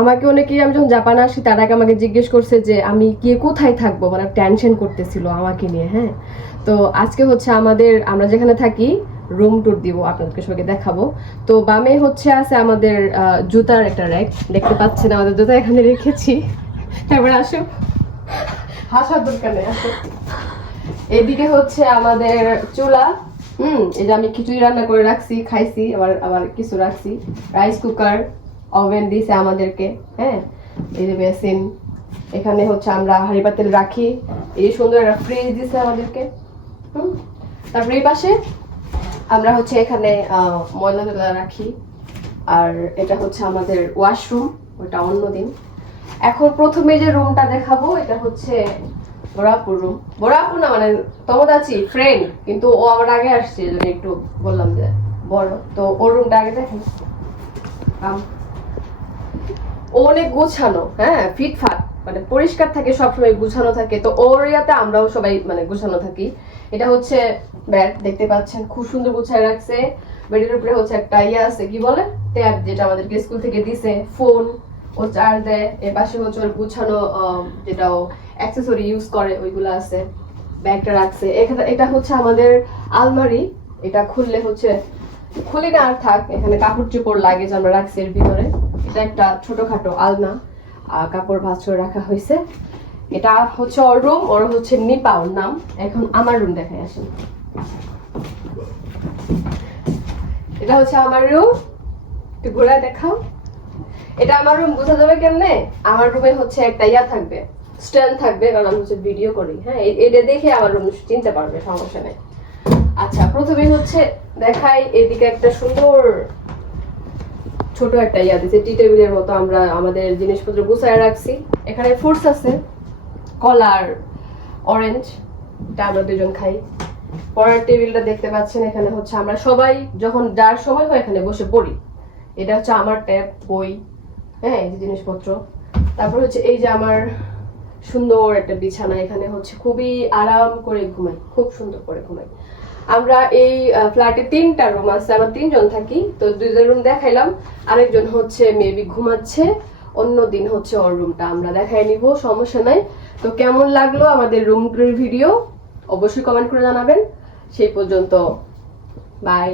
আমাকে অনেকেই, আমি যখন জাপানে আসি তার আগে আমাকে জিজ্ঞেস করছে যে আমি গিয়ে কোথায় থাকবো, মানে টেনশন করতেছিল আমাকে নিয়ে। হ্যাঁ, তো আজকে হচ্ছে আমরা যেখানে থাকি রুম ট্যুর দিব, আপনাদেরকে সবাইকে দেখাবো। তো বামে হচ্ছে আছে আমাদের জুতার একটা র্যাক, দেখতে পাচ্ছেন আমাদের জুতা এখানে রেখেছি। তারপরে আসো, হাসার দরকার নেই, আসো। এদিকে হচ্ছে আমাদের চুলা, এই যে আমি খিচুড়ি রান্না করে রাখছি, খাইছি, আবার আবার কিছু রাখছি, রাইস কুকার, ওভেন দিছে আমাদেরকে। হ্যাঁ, এই যে বেসিন, এখানে হচ্ছে আমরা হাঁড়ি পাতিল রাখি, এই সুন্দর একটা ফ্রিজ দিছে আমাদেরকে। তারপরে এই পাশে আমরা হচ্ছে এখানে ময়লা টয়লা রাখি, আর এটা হচ্ছে আমাদের ওয়াশরুম, ওটা অন্যদিন। এখন প্রথমে যে রুমটা দেখাবো এটা হচ্ছে বড়াপুর রুম। বড়াপুর না, মানে তমদাচি ফ্রেন্ড, কিন্তু ও আমার আগে আসছে, এই জন্য একটু বললাম যে বড়। তো ওর রুমটা আগে দেখেন। ও অনেক গোছানো, হ্যাঁ, ফিটফাট, মানে পরিষ্কার থাকে, সবসময় গুছানো থাকে। তো ওর ইয়াতে আমরাও সবাই মানে গুছানো থাকি। এটা হচ্ছে ব্যাগ, দেখতে পাচ্ছেন খুব সুন্দর গুছায় রাখছে। বেডের উপরে হচ্ছে একটা ইয়ে আছে, কি বলে, ট্যাব, যেটা আমাদেরকে স্কুল থেকে দিছে। ফোন ও চার্জ দেয়। এর পাশে হচ্ছে ওর গুছানো যেটা ও অ্যাক্সেসরি ইউজ করে ওইগুলো আছে। ব্যাগটা রাখছে এখানে। এটা হচ্ছে আমাদের আলমারি, এটা খুললে হচ্ছে, খুলি না আর থাক, এখানে কাপড় চোপড় লাগেজ আমরা রাখছি এর ভিতরে। এটা একটা ছোটখাটো আলনা, কাপড় ভাঁজ করে রাখা হয়েছে। এটা হচ্ছে ওর রুম, ওর হচ্ছে নিপা ওর নাম। এখন আমার রুম দেখাই আসেন। এটা হচ্ছে আমার রুম, একটু ঘোরায় দেখাও। এটা আমার রুম, বোঝা যাবে কেমনে? আমার রুমে হচ্ছে একটা ইয়া থাকবে, স্ট্যান্ড থাকবে, কারণ আমি হচ্ছে ভিডিও করি। হ্যাঁ, এটা দেখে আমার রুম চিনতে পারবে, সমস্যা নেই। আচ্ছা, প্রথমে হচ্ছে দেখাই, এদিকে একটা সুন্দর ছোট একটা ইয়া দিচ্ছে, টি টেবিলের মতো। আমরা আমাদের জিনিসপত্র গুছায় রাখছি। এখানে ফ্রুটস আছে, কলা আর অরেঞ্জ, এটা আমরা দুজন খাই। পড়ার টেবিলটা দেখতে পাচ্ছেন, এখানে হচ্ছে আমরা সবাই যখন যার সময় হয় এখানে বসে পড়ি। এটা হচ্ছে আমার ট্যাব, বই, হ্যাঁ, এই যে জিনিসপত্র। তারপর হচ্ছে এই যে আমার সুন্দর একটা বিছানা, এখানে হচ্ছে খুবই আরাম করে ঘুমাই, খুব সুন্দর করে ঘুমাই। আমরা এই ফ্ল্যাটে 3টা রুম আছে, আমরা 3জন থাকি। তো 2জন রুম দেখাইলাম, আরেকজন হচ্ছে মেবি ঘুমাচ্ছে, অন্য দিন হচ্ছে ওর রুমটা আমরা দেখাই নিব, সমস্যা নাই। তো কেমন লাগলো আমাদের রুম টুরের ভিডিও অবশ্যই কমেন্ট করে জানাবেন। সেই পর্যন্ত বাই।